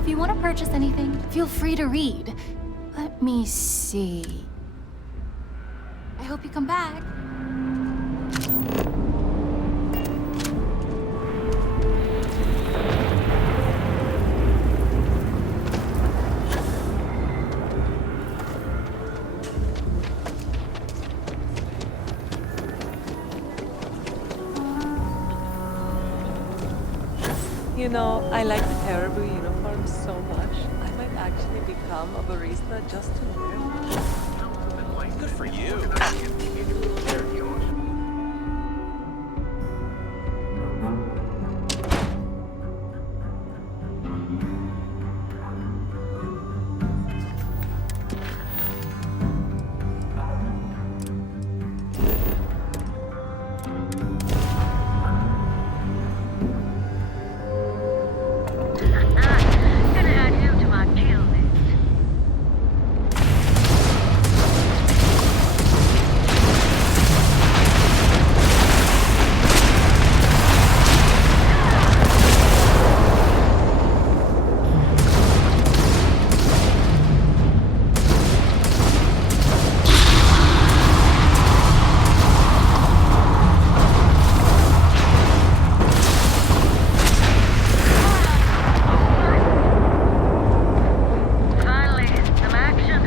If you want to purchase anything, feel free to read. Let me see. I hope you come back. You know, I like the terrible uniform so much. I might actually become a barista just to wear it. Good for you. Gonna add you to my kill list. Finally, some action.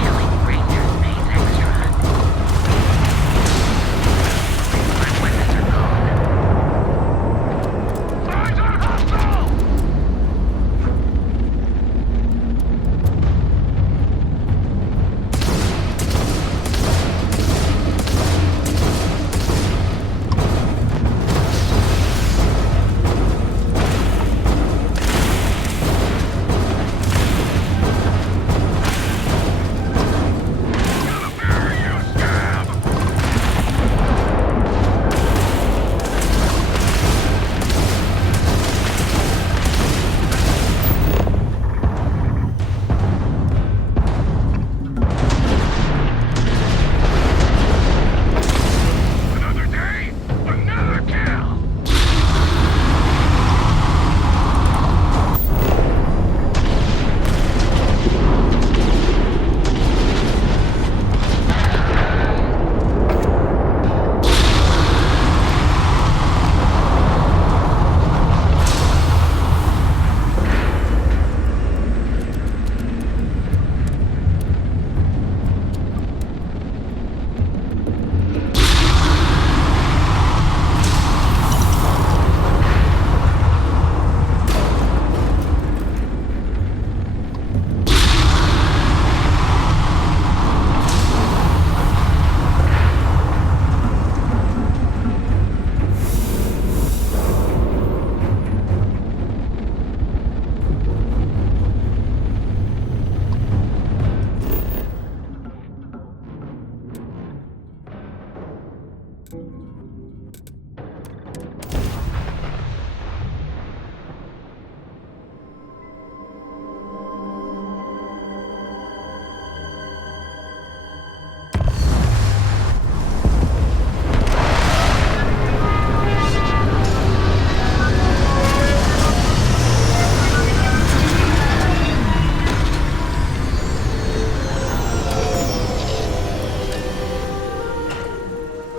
Killing Rangers pays extra. My weapons are gone. Eyes on hostile! Another day, another kill!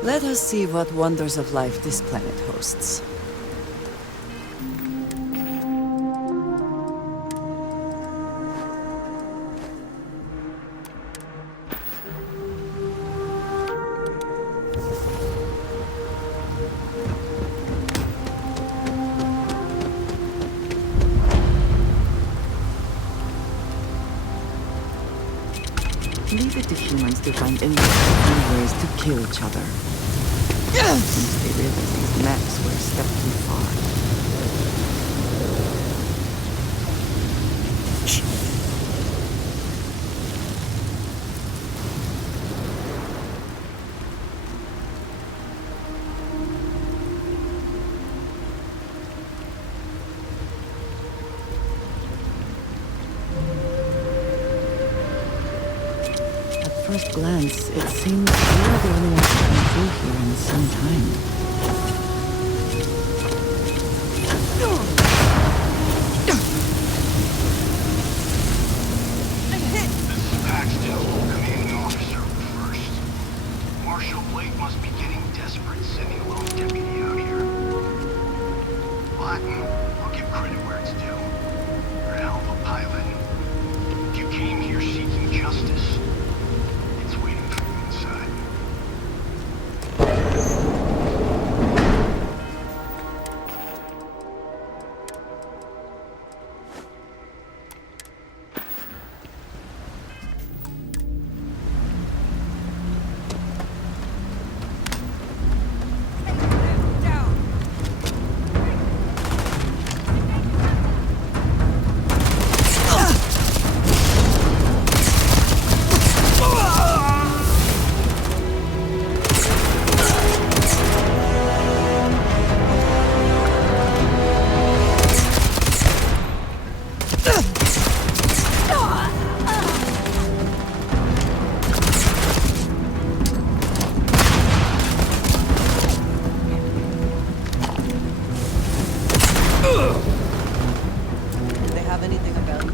Let us see what wonders of life this planet hosts. Leave it to humans to find interesting ways to kill each other. Since they realize these maps were a step too far. first glance, it seems we are the only ones to come through here in some time. This is Paxton, commanding officer first. Marshal Blake must be getting desperate sending a lone deputy out here. But I'll give credit where it's due. You're a hell of a pilot. If you came here seeking justice, it's waiting for you inside. Do they have anything of value?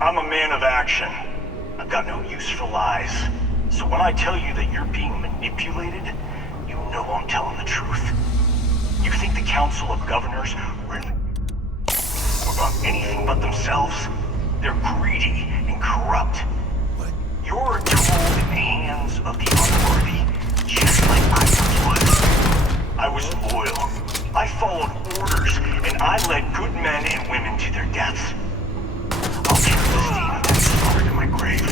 I'm a man of action. I've got no use for lies. So when I tell you that you're being manipulated, you know I'm telling the truth. You think the Council of Governors are about anything but themselves? They're greedy and corrupt. You're a tool in the hands of the unworthy, just like I was. I was loyal. I followed orders, and I led good men and women to their deaths. I'll carry the stain of that scar to my grave.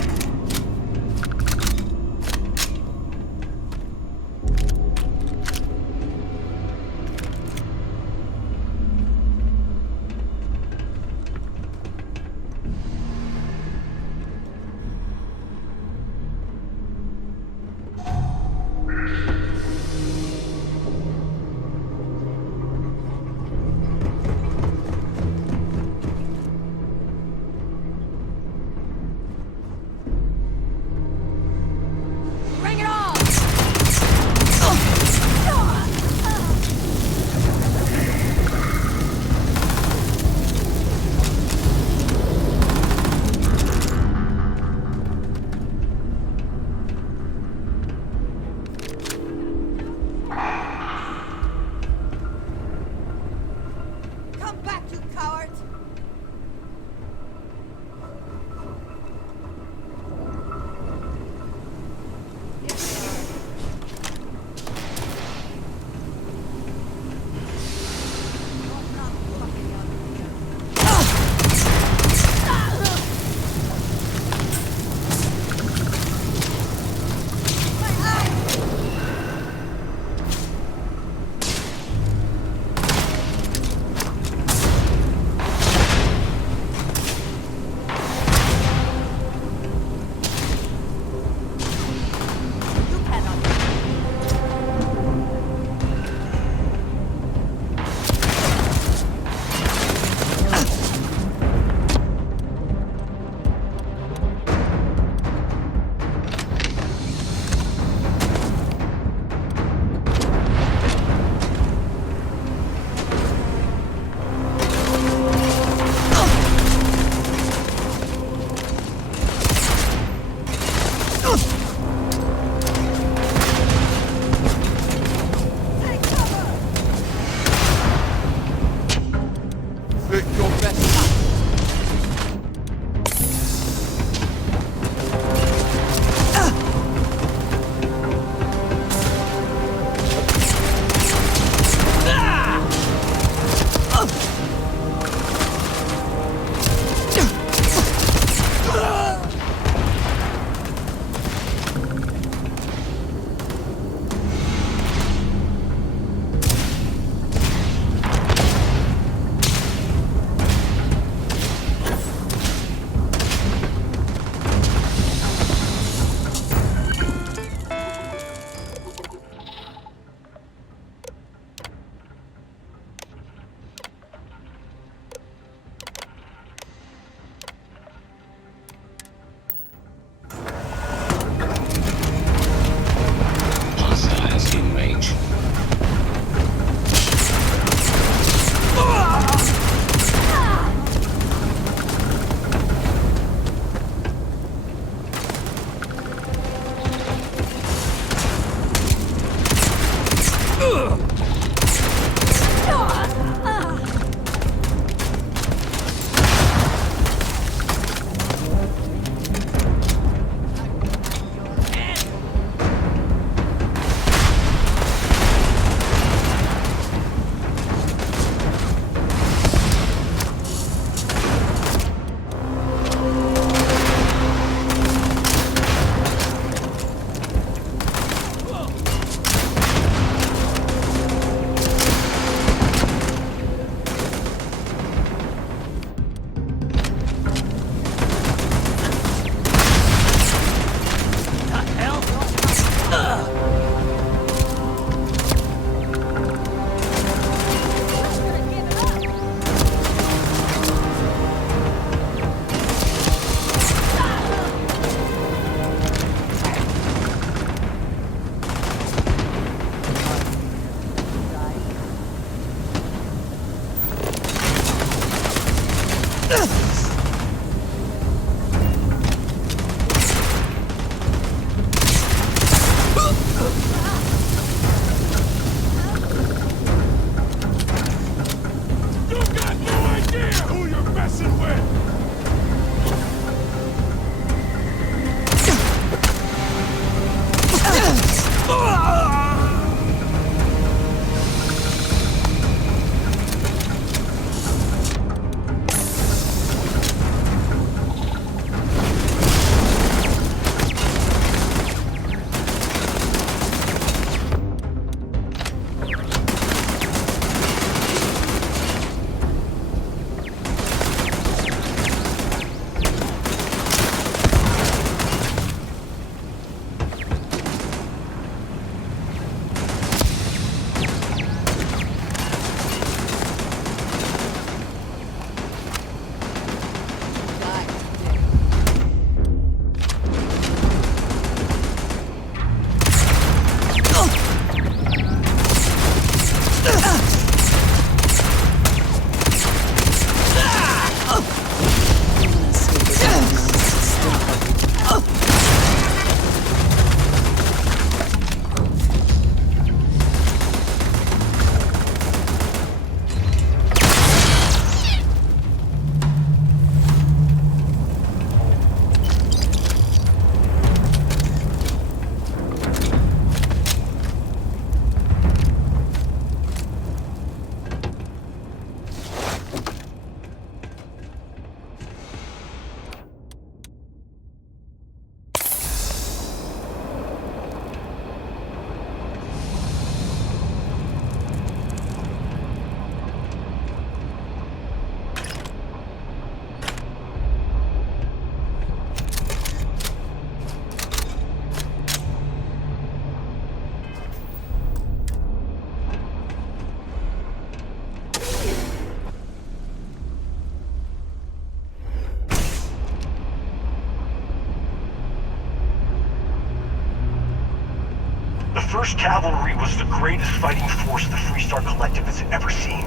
The 1st Cavalry was the greatest fighting force the Freestar Collective has ever seen.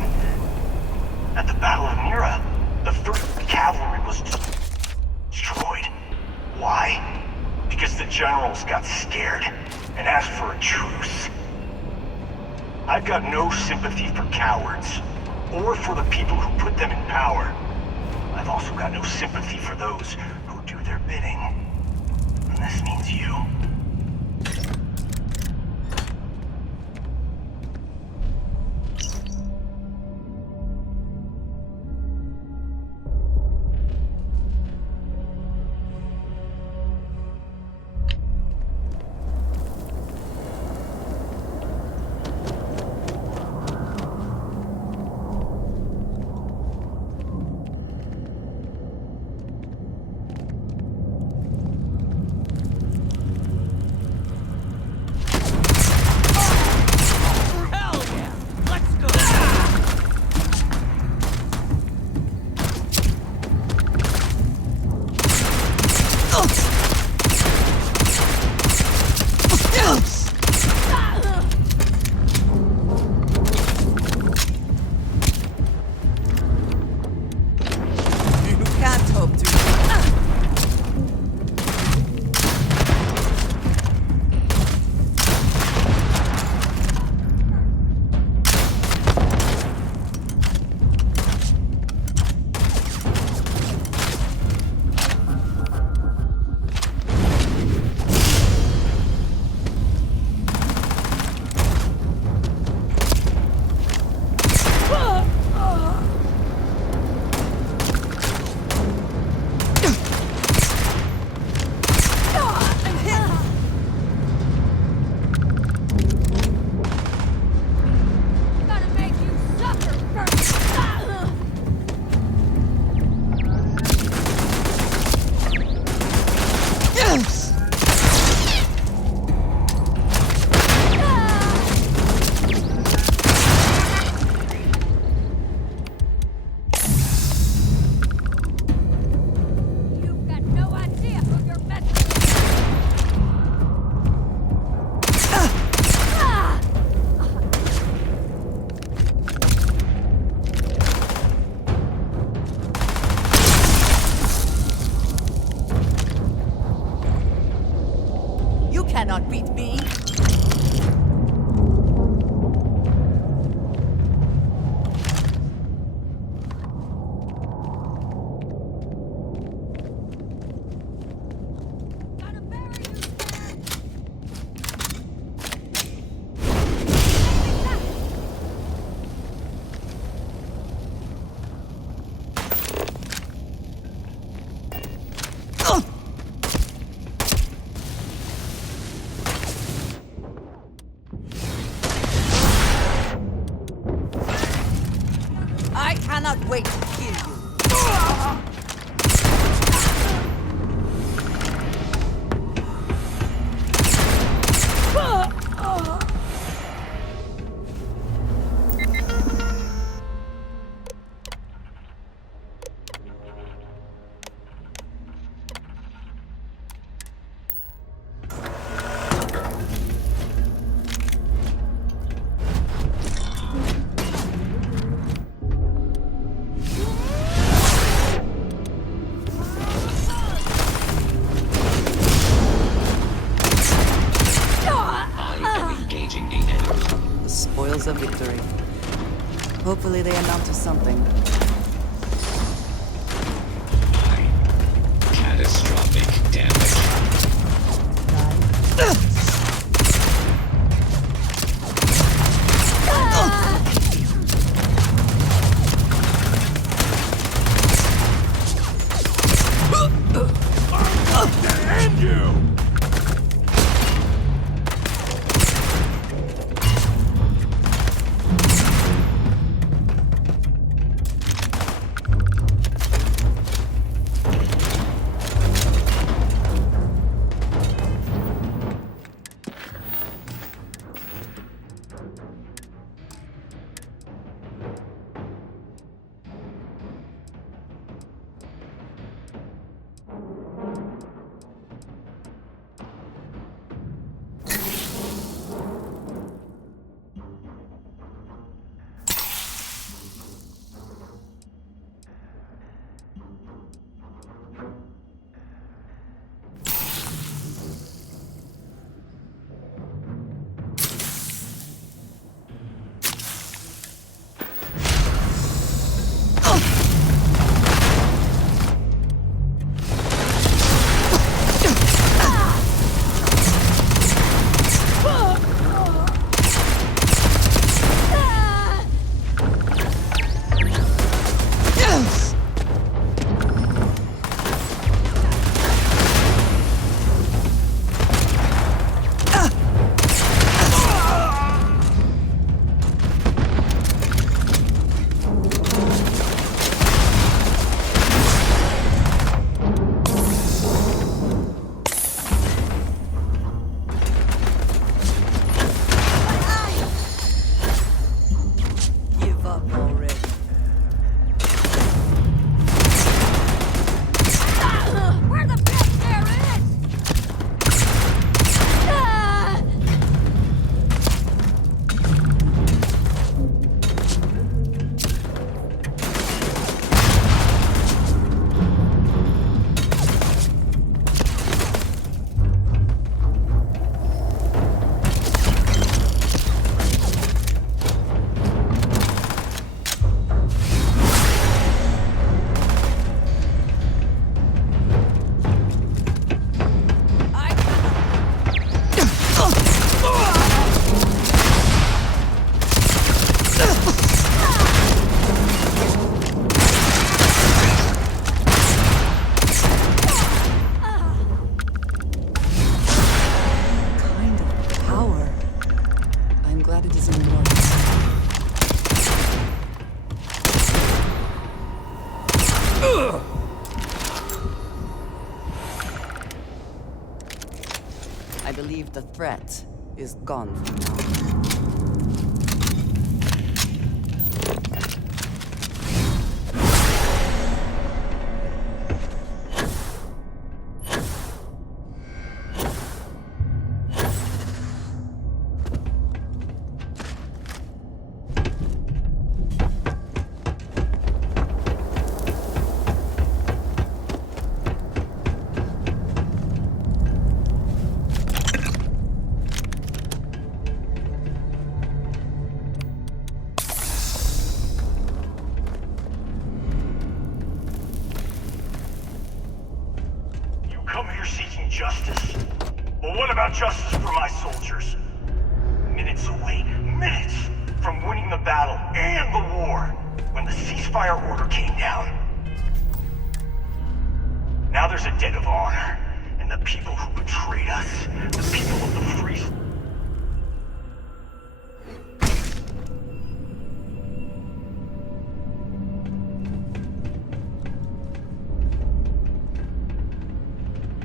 At the Battle of Mira, the 1st Cavalry was destroyed. Why? Because the generals got scared and asked for a truce. I've got no sympathy for cowards, or for the people who put them in power. I've also got no sympathy for those who do their bidding. And this means you. Cannot beat me. I cannot wait to kill you. Spoils of victory. Hopefully they amount to something. Catastrophic damage. End you! glad it is in the works. I believe the threat is gone for now. Come here seeking justice. Well, what about justice for my soldiers? Minutes away, minutes from winning the battle and the war, when the ceasefire order came down. Now there's a debt of honor, and the people who betrayed us, the people of the Freestar.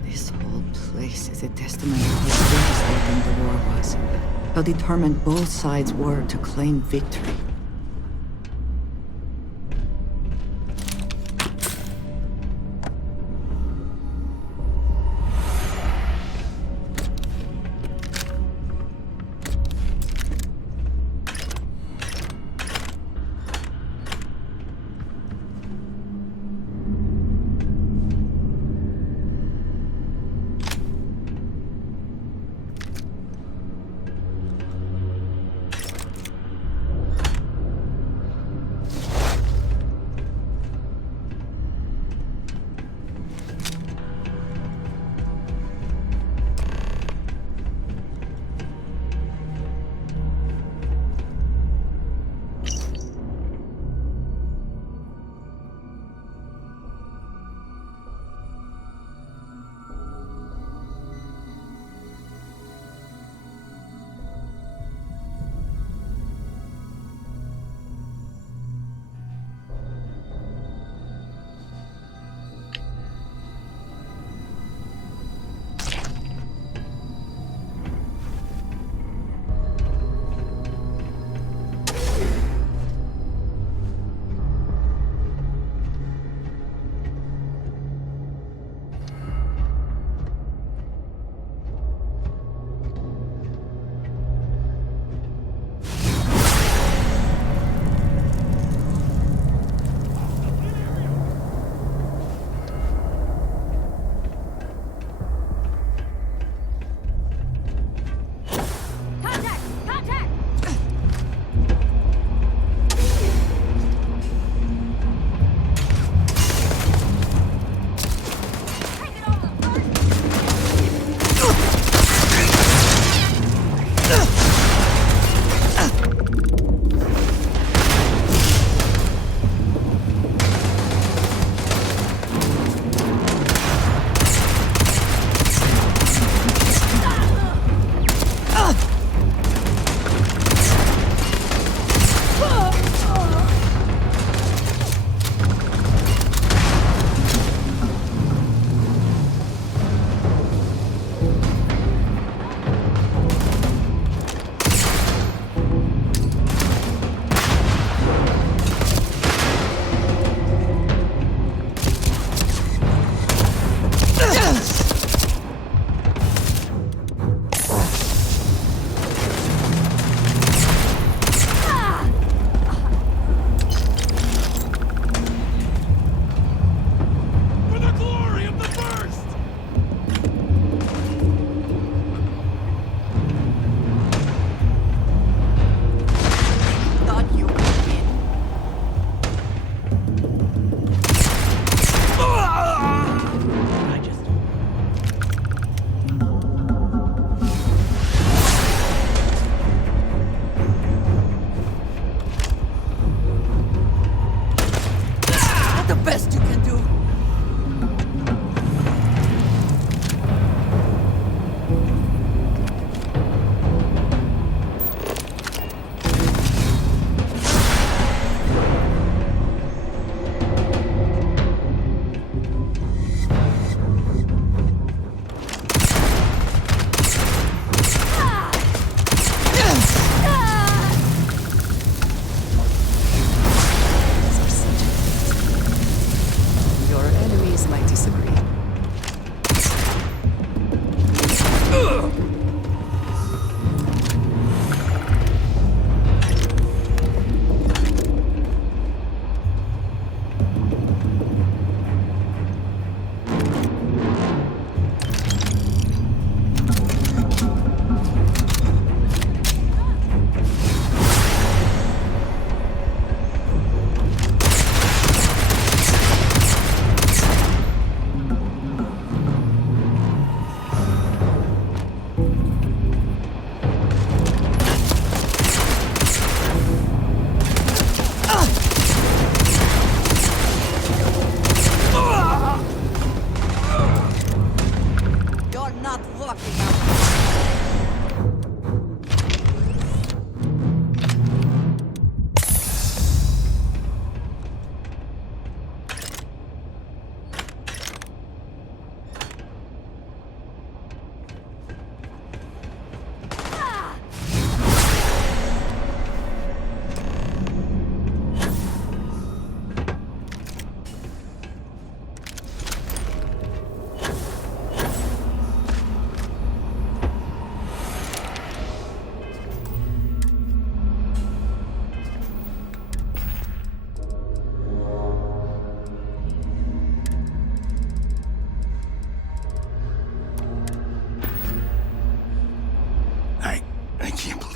This whole place is a testament to how devastating the war was. How determined both sides were to claim victory.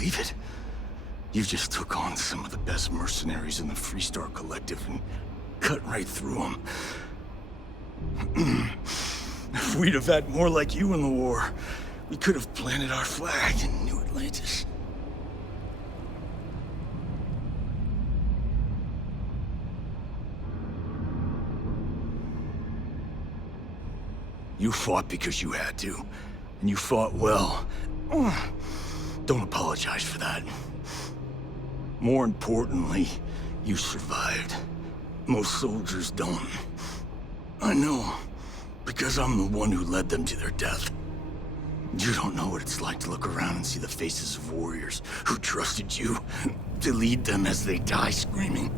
believe it? You just took on some of the best mercenaries in the Freestar Collective and cut right through them. If we'd have had more like you in the war, we could have planted our flag in New Atlantis. You fought because you had to, and you fought well. Don't apologize for that. More importantly, you survived. Most soldiers don't. I know, because I'm the one who led them to their death. You don't know what it's like to look around and see the faces of warriors who trusted you to lead them as they die screaming.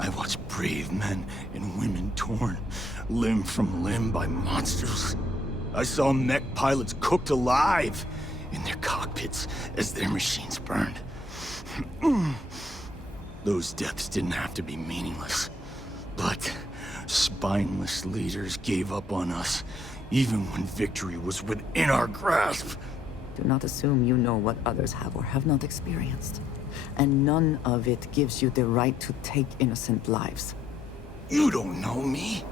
I watched brave men and women torn limb from limb by monsters. I saw mech pilots cooked alive in their cockpits as their machines burned. Those deaths didn't have to be meaningless, but spineless leaders gave up on us, even when victory was within our grasp. Do not assume you know what others have or have not experienced. And none of it gives you the right to take innocent lives. You don't know me,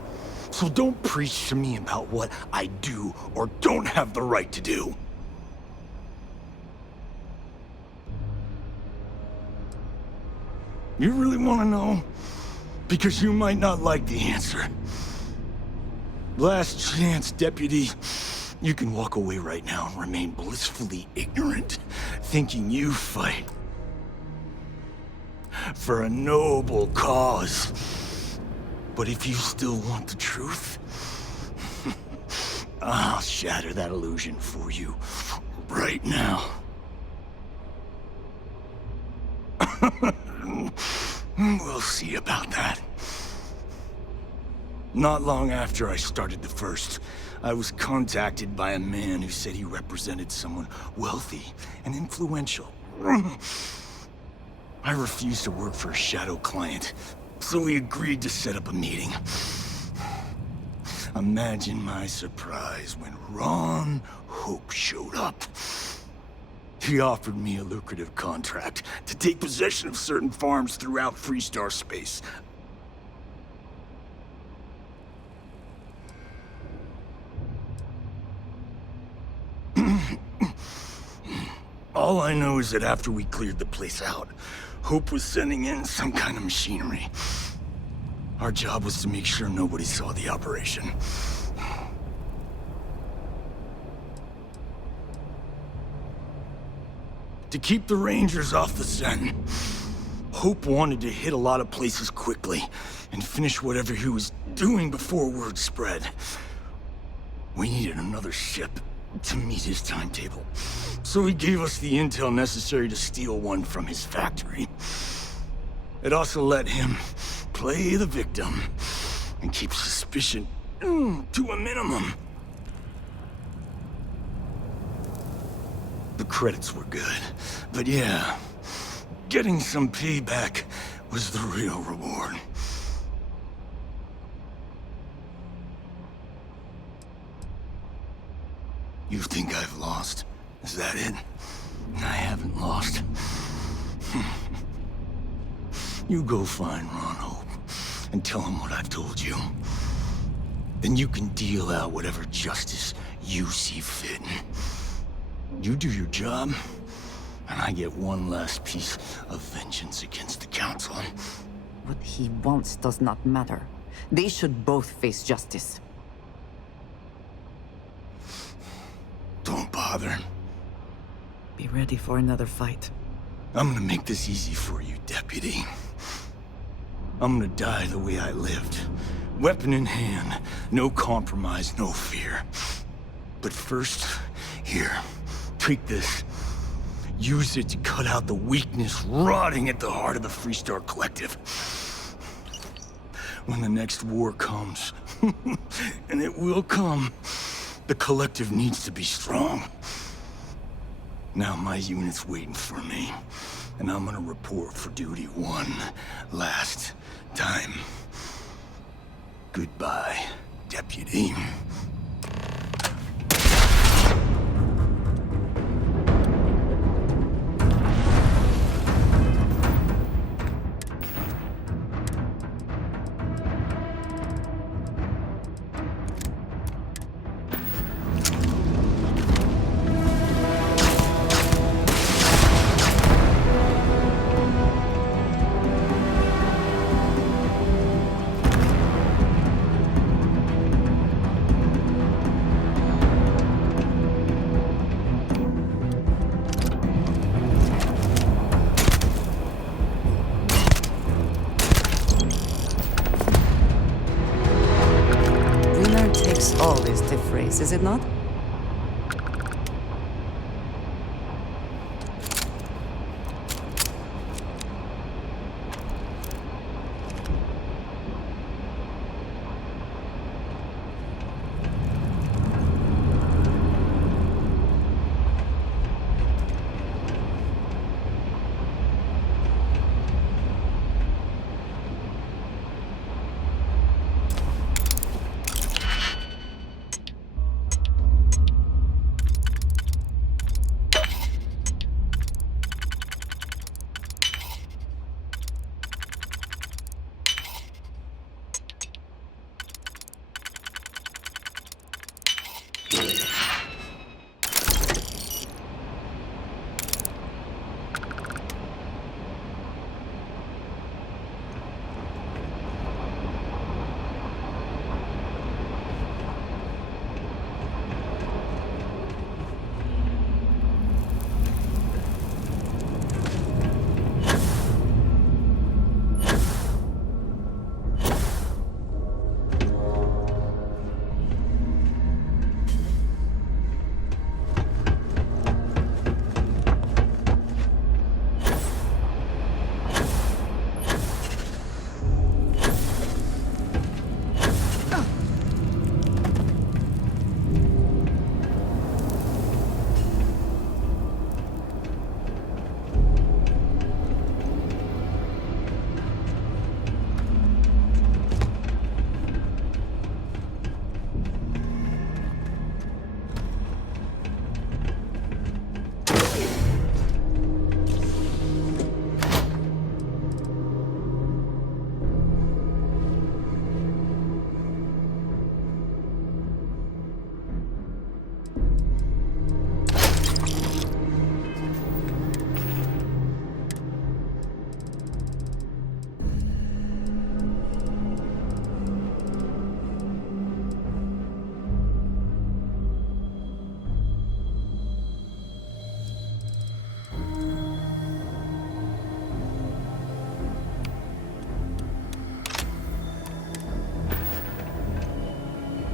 so don't preach to me about what I do or don't have the right to do. You really want to know? Because you might not like the answer. Last chance, Deputy. You can walk away right now and remain blissfully ignorant, thinking you fight for a noble cause. But if you still want the truth, I'll shatter that illusion for you right now. We'll see about that. Not long after I started the First, I was contacted by a man who said he represented someone wealthy and influential. I refused to work for a shadow client, so he agreed to set up a meeting. Imagine my surprise when Ron Hope showed up. He offered me a lucrative contract to take possession of certain farms throughout Freestar space. All I know is that after we cleared the place out, Hope was sending in some kind of machinery. Our job was to make sure nobody saw the operation. To keep the Rangers off the scent, Hope wanted to hit a lot of places quickly and finish whatever he was doing before word spread. We needed another ship to meet his timetable, so he gave us the intel necessary to steal one from his factory. It also let him play the victim and keep suspicion to a minimum. The credits were good, but yeah, getting some payback was the real reward. You think I've lost? Is that it? I haven't lost. You go find Ron Hope and tell him what I've told you. Then you can deal out whatever justice you see fit. You do your job, and I get one last piece of vengeance against the Council. What he wants does not matter. They should both face justice. Don't bother. Be ready for another fight. I'm gonna make this easy for you, Deputy. I'm gonna die the way I lived. Weapon in hand, no compromise, no fear. But first, here, take this. Use it to cut out the weakness rotting at the heart of the Freestar Collective. When the next war comes, and it will come, the Collective needs to be strong. Now my unit's waiting for me, and I'm gonna report for duty one last time. Goodbye, Deputy. place, is it not?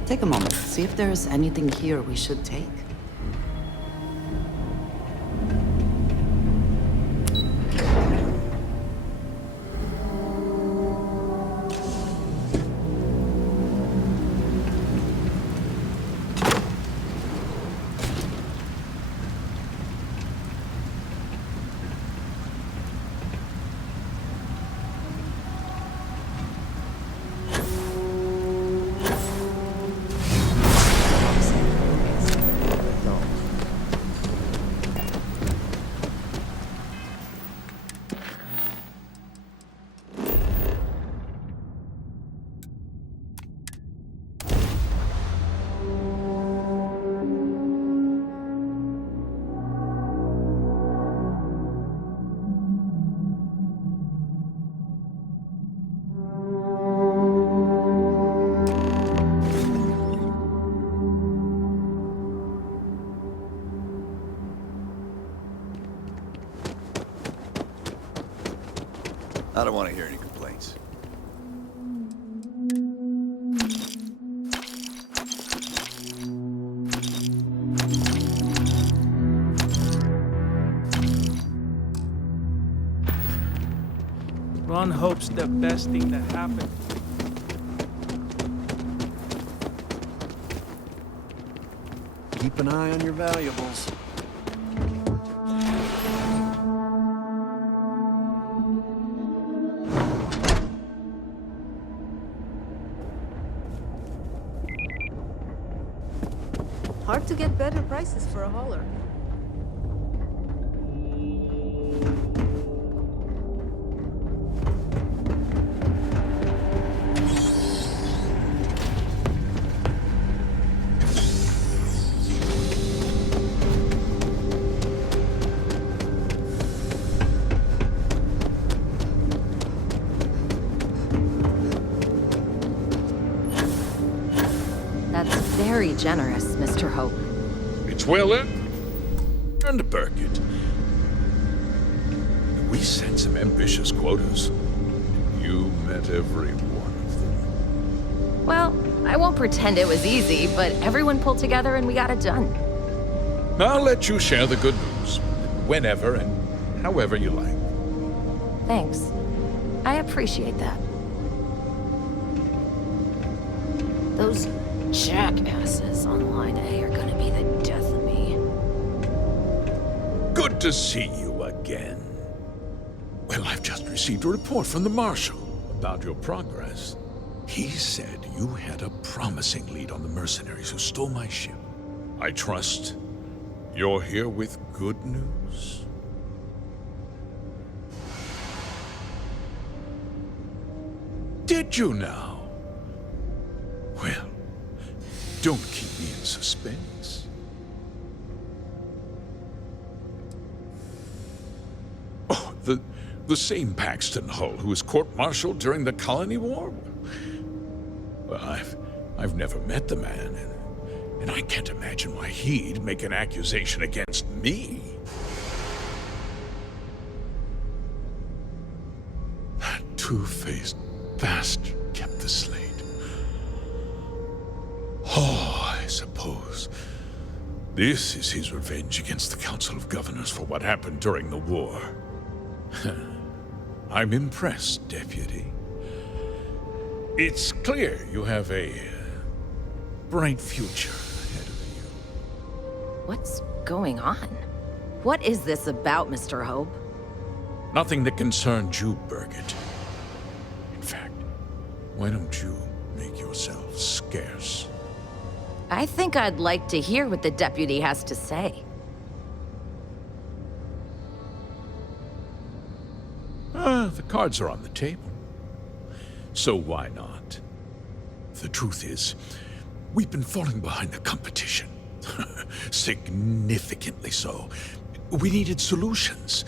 Take a moment, see if there's anything here we should take. I don't want to hear any complaints. Ron hopes the best thing that happened. Keep an eye on your valuables. Hard to get better prices for a hauler. That's very generous, Mr. Hope. It's well in. And Burkett. We set some ambitious quotas. You met every one of them. Well, I won't pretend it was easy, but everyone pulled together and we got it done. I'll let you share the good news. Whenever and however you like. Thanks. I appreciate that. Those jackasses on Line A are gonna be the death of me. Good to see you again. Well, I've just received a report from the Marshal about your progress. He said you had a promising lead on the mercenaries who stole my ship. I trust you're here with good news? Did you now? Well, don't keep me in suspense. Oh, the same Paxton Hull who was court-martialed during the Colony War? Well, I've never met the man, and I can't imagine why he'd make an accusation against me. That two-faced bastard kept the slate. Oh, I suppose this is his revenge against the Council of Governors for what happened during the war. I'm impressed, Deputy. It's clear you have a bright future ahead of you. What's going on? What is this about, Mr. Hope? Nothing that concerns you, Birgit. In fact, why don't you make yourself scarce? I think I'd like to hear what the deputy has to say. The cards are on the table. So why not? The truth is, we've been falling behind the competition. Significantly so. We needed solutions.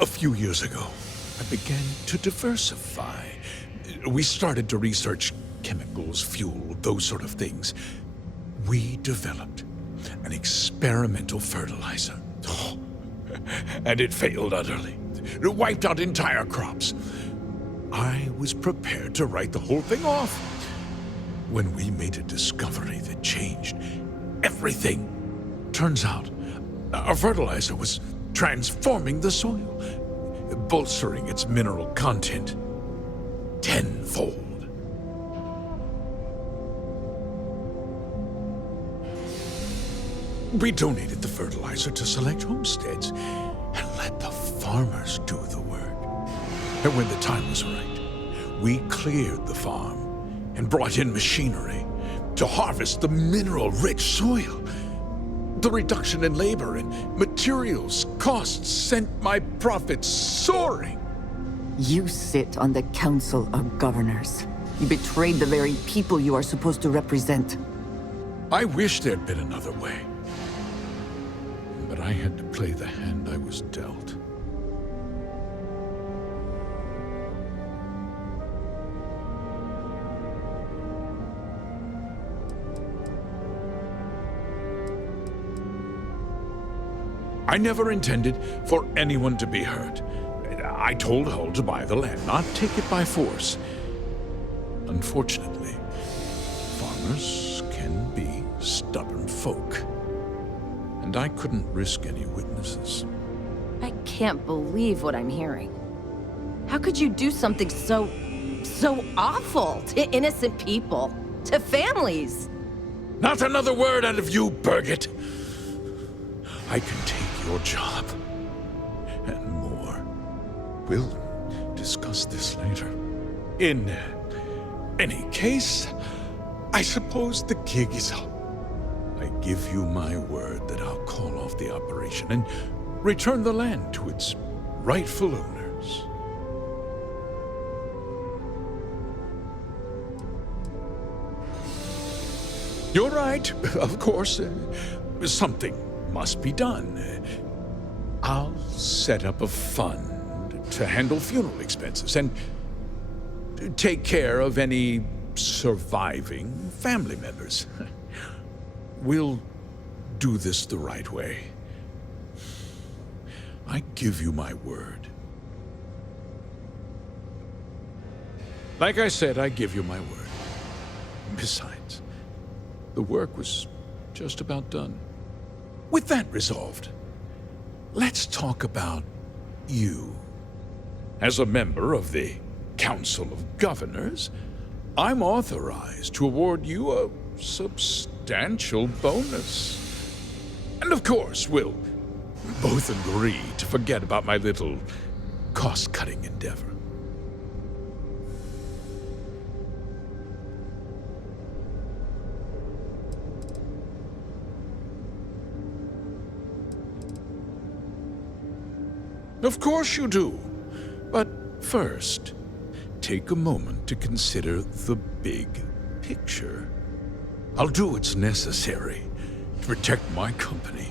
A few years ago, I began to diversify. We started to research chemicals, fuel, those sort of things. We developed an experimental fertilizer. Oh, and it failed utterly. It wiped out entire crops. I was prepared to write the whole thing off when we made a discovery that changed everything. Turns out, our fertilizer was transforming the soil, bolstering its mineral content tenfold. We donated the fertilizer to select homesteads and let the farmers do the work. And when the time was right, we cleared the farm and brought in machinery to harvest the mineral-rich soil. The reduction in labor and materials costs sent my profits soaring. You sit on the Council of Governors. You betrayed the very people you are supposed to represent. I wish there'd been another way. But I had to play the hand I was dealt. I never intended for anyone to be hurt. I told Hull to buy the land, not take it by force. Unfortunately, farmers can be stubborn folk. And I couldn't risk any witnesses. I can't believe what I'm hearing. How could you do something so awful to innocent people, to families? Not another word out of you, Birgit. I can take your job and more. We'll discuss this later. In any case, I suppose the gig is up. I give you my word that I'll call off the operation and return the land to its rightful owners. You're right, of course. Something must be done. I'll set up a fund to handle funeral expenses and take care of any surviving family members. We'll do this the right way. I give you my word. Like I said, I give you my word. Besides, the work was just about done. With that resolved, let's talk about you. As a member of the Council of Governors, I'm authorized to award you a substantial bonus. And of course, we'll both agree to forget about my little cost-cutting endeavor. Of course you do. But first, take a moment to consider the big picture. I'll do what's necessary to protect my company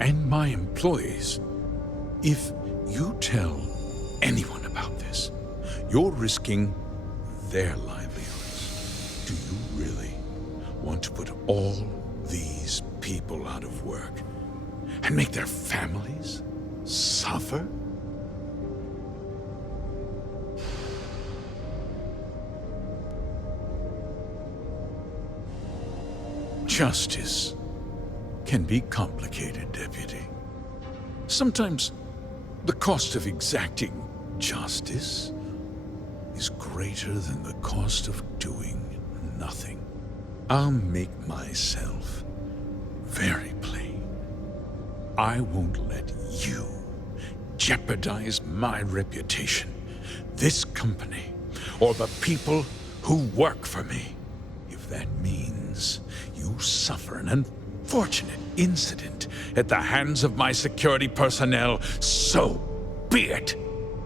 and my employees. If you tell anyone about this, you're risking their livelihoods. Do you really want to put all these people out of work and make their families suffer? Justice can be complicated, Deputy. Sometimes the cost of exacting justice is greater than the cost of doing nothing. I'll make myself very plain. I won't let you jeopardize my reputation, this company, or the people who work for me. If that means you suffer an unfortunate incident at the hands of my security personnel, so be it.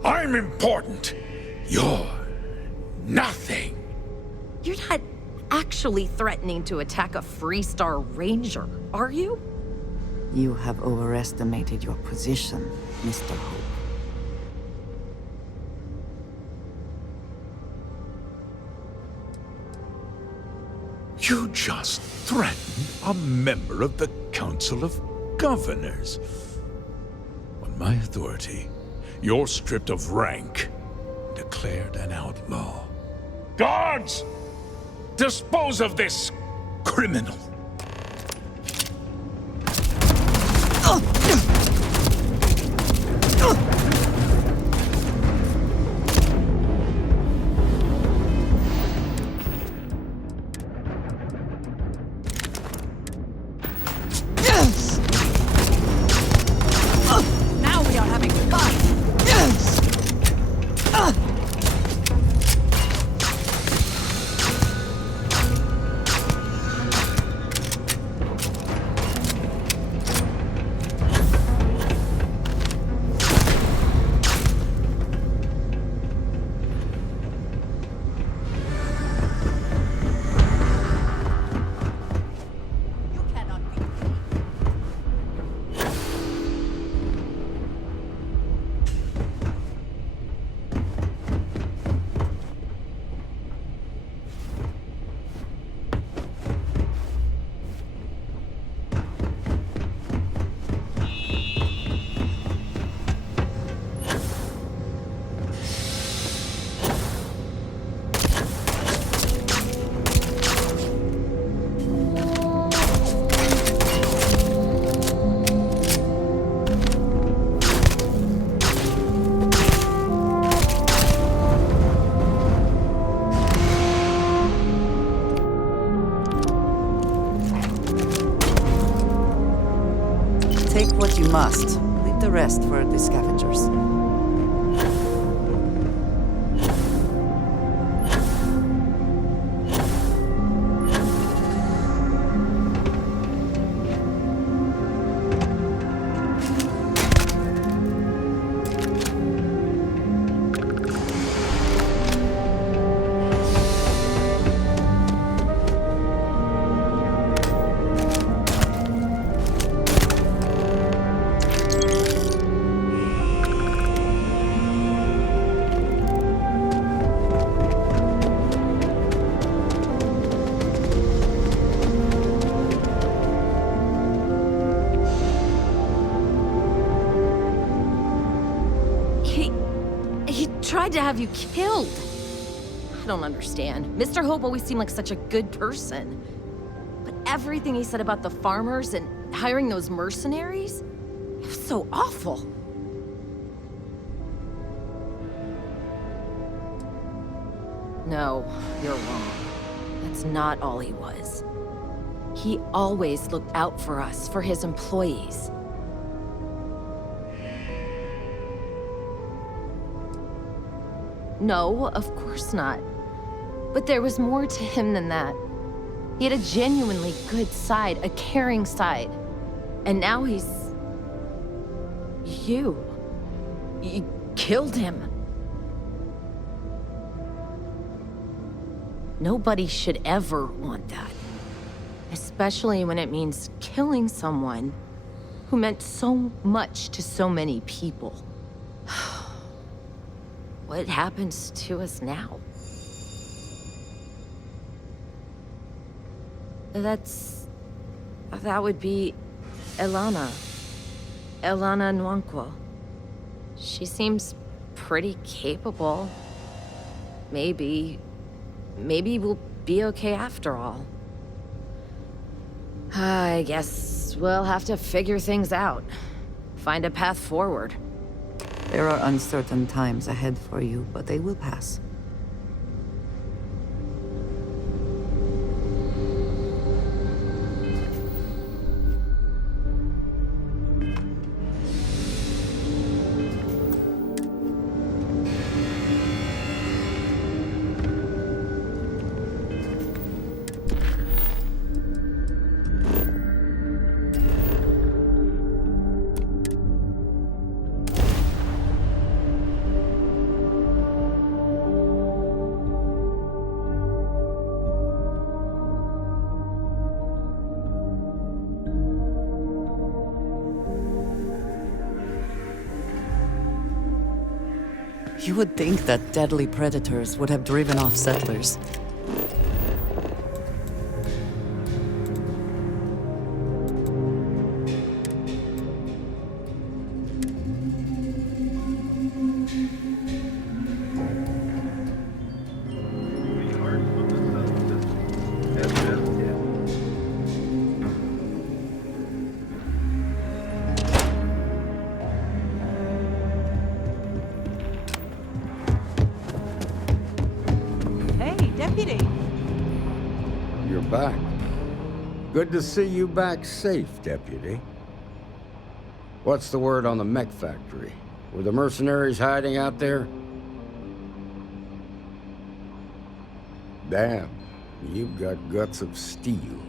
I'm important. You're nothing. You're not actually threatening to attack a Freestar Ranger, are you? You have overestimated your position, Mr. Hope. You just threatened a member of the Council of Governors. On my authority, you're stripped of rank, declared an outlaw. Guards! Dispose of this criminal! Now we are having fun! Take what you must. Leave the rest for the scavengers. He tried to have you killed. don't understand. Mr. Hope always seemed like such a good person. But everything he said about the farmers and hiring those mercenaries, it was so awful. No, you're wrong. That's not all he was. He always looked out for us, for his employees. No, of course not. But there was more to him than that. He had a genuinely good side, a caring side. And now he's... You killed him. Nobody should ever want that. Especially when it means killing someone who meant so much to so many people. What happens to us now? That would be Elana. Elana Nwankwo. She seems pretty capable. Maybe we'll be okay after all. I guess we'll have to figure things out. Find a path forward. There are uncertain times ahead for you, but they will pass. You would think that deadly predators would have driven off settlers. You're back. Good to see you back safe, Deputy. What's the word on the mech factory? Were the mercenaries hiding out there? Damn, you've got guts of steel.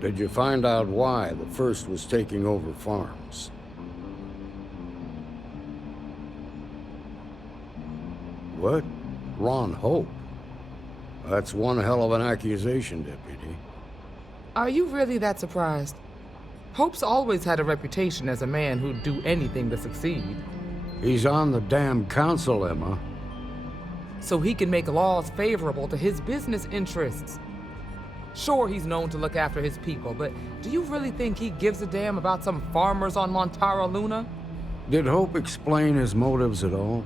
Did you find out why the First was taking over farms? What? Ron Hope? That's one hell of an accusation, Deputy. Are you really that surprised? Hope's always had a reputation as a man who'd do anything to succeed. He's on the damn council, Emma. So he can make laws favorable to his business interests. Sure, he's known to look after his people, but do you really think he gives a damn about some farmers on Montara Luna? Did Hope explain his motives at all?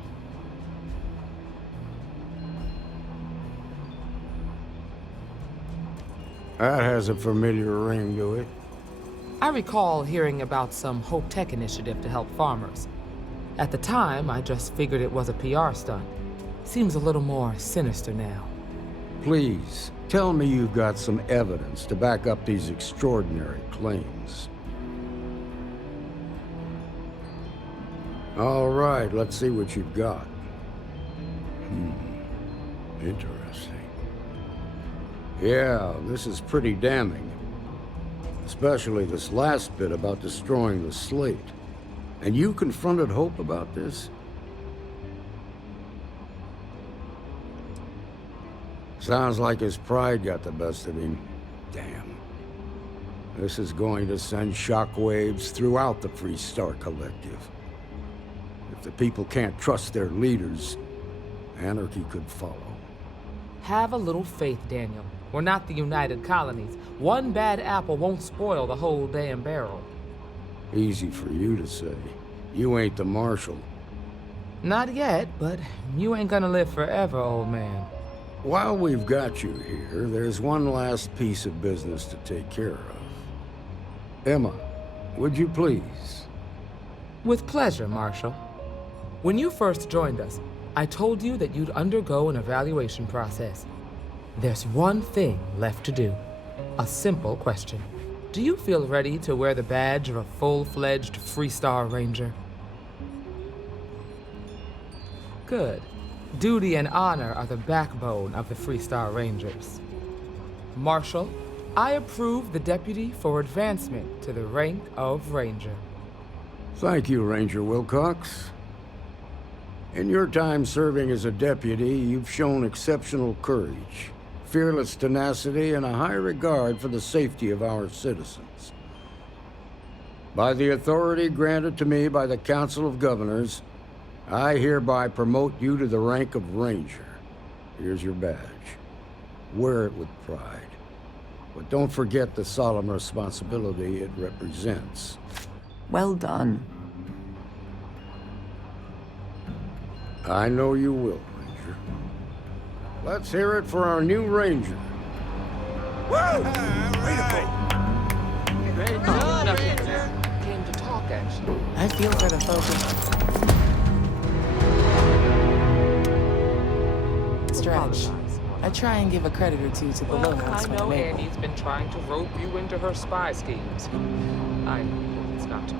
That has a familiar ring to it. I recall hearing about some Hope Tech initiative to help farmers. At the time, I just figured it was a PR stunt. Seems a little more sinister now. Please, tell me you've got some evidence to back up these extraordinary claims. All right, let's see what you've got. Interesting. Yeah, this is pretty damning. Especially this last bit about destroying the slate. And you confronted Hope about this? Sounds like his pride got the best of him. Damn. This is going to send shockwaves throughout the Freestar Collective. If the people can't trust their leaders, anarchy could follow. Have a little faith, Daniel. We're not the United Colonies. One bad apple won't spoil the whole damn barrel. Easy for you to say. You ain't the marshal. Not yet, but you ain't gonna live forever, old man. While we've got you here, there's one last piece of business to take care of. Emma, would you please? With pleasure, Marshal. When you first joined us, I told you that you'd undergo an evaluation process. There's one thing left to do. A simple question. Do you feel ready to wear the badge of a full-fledged Freestar Ranger? Good. Duty and honor are the backbone of the Freestar Rangers. Marshal, I approve the deputy for advancement to the rank of Ranger. Thank you, Ranger Wilcox. In your time serving as a deputy, you've shown exceptional courage, fearless tenacity, and a high regard for the safety of our citizens. By the authority granted to me by the Council of Governors, I hereby promote you to the rank of Ranger. Here's your badge. Wear it with pride. But don't forget the solemn responsibility it represents. Well done. I know you will, Ranger. Let's hear it for our new Ranger. Great job, Ranger. Came to talk, actually. I feel for the folks. Stretch. I try and give a credit or two to the Well, locals I when know I'm able. Annie's been trying to rope you into her spy schemes. I know it's not.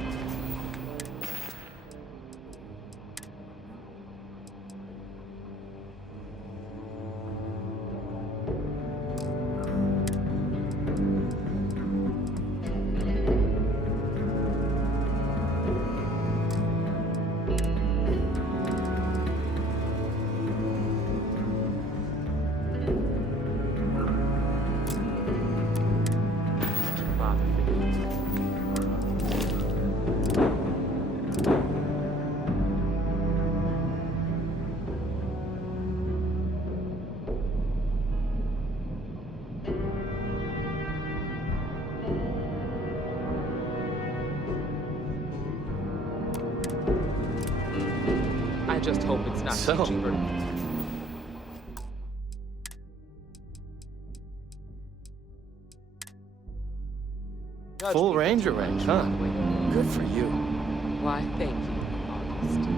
I just hope it's not teaching her. Full Ranger range, huh? Good for you. Why, thank you, August.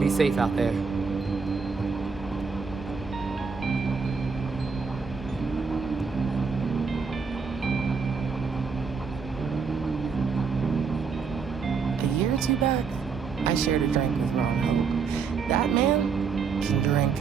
Be safe out there. A year or two back, I shared a drink with Ron Hope. That man can drink.